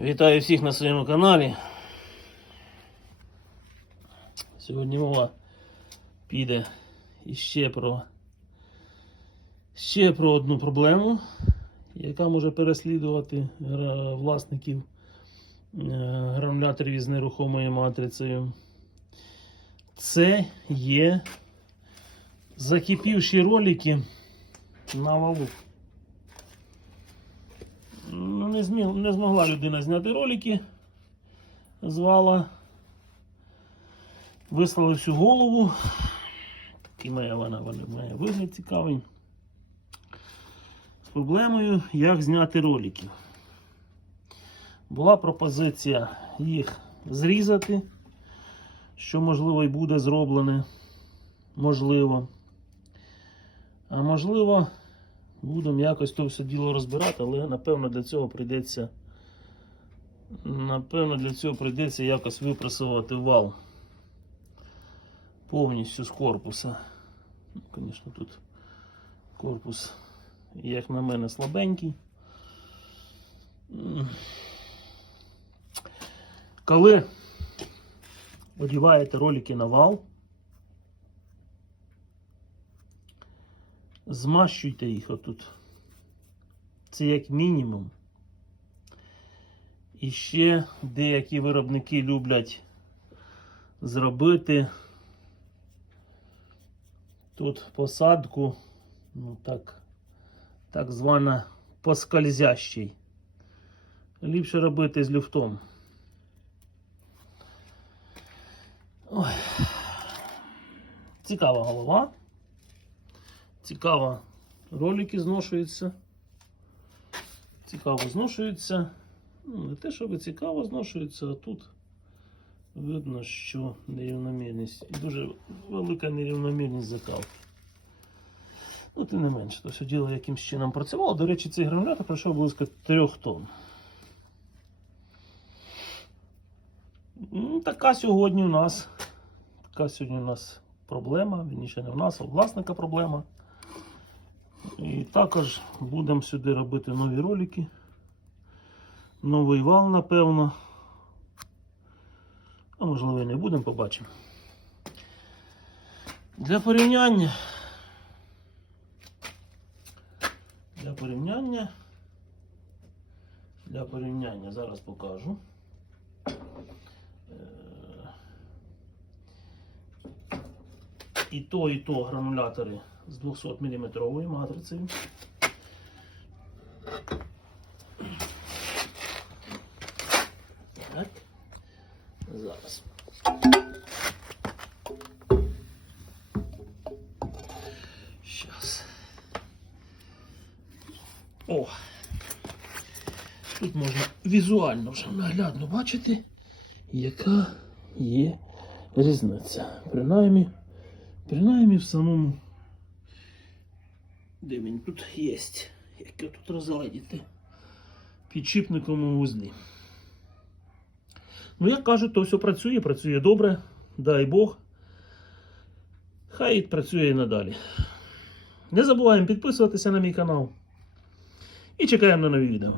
Вітаю всіх на своєму каналі. Сьогодні мова піде іще про ще про одну проблему, яка може переслідувати власників е, грануляторів із нерухомою матрицею. Це є закипівші ролики на валу. Ну, не, зміг, не змогла людина зняти ролики з вала. Вислали всю голову. Такий має вона має вигляд цікавий. З проблемою, як зняти ролики. Була пропозиція їх зрізати, що можливо і буде зроблене. Можливо. А можливо, Будемо якось то все діло розбирати, але напевно для цього прийдеться. Напевно, для цього прийдеться якось випресувати вал повністю з корпуса. Ну, Звісно, тут корпус, як на мене, слабенький. Коли одіваєте ролики на вал, змащуйте їх отут. Це як мінімум. І ще деякі виробники люблять зробити тут посадку, ну так, так звана поскользящий. Ліпше робити з люфтом. Ой. Цікава голова. Цікаво, ролики зношуються. Цікаво зношуються. Ну, не те, щоб цікаво зношуються, а тут видно, що нерівномірність. І дуже велика нерівномірність закалки. Ну, тим не менше, то все діло якимсь чином працювало. До речі, цей гранулятор пройшов близько 3 тонн. Ну, Така сьогодні у нас. Така сьогодні у нас проблема. Вірніше не у нас, а у власника проблема. І також будемо сюди робити нові ролики. Новий вал, напевно. А можливо і не будемо, побачимо. Для порівняння. Для порівняння. Для порівняння зараз покажу. Е, І то, і то гранулятори з 200 мм матрицею. Так. Зараз. Щас. О! Тут можна візуально вже наглядно бачити, яка є різниця. Принаймні, принаймні в самому де він тут є? Як його тут розладіти? Підшипником у вузлі. Ну, як кажуть, то все працює, працює добре. Дай Бог. Хай працює і надалі. Не забуваємо підписуватися на мій канал. І чекаємо на нові відео.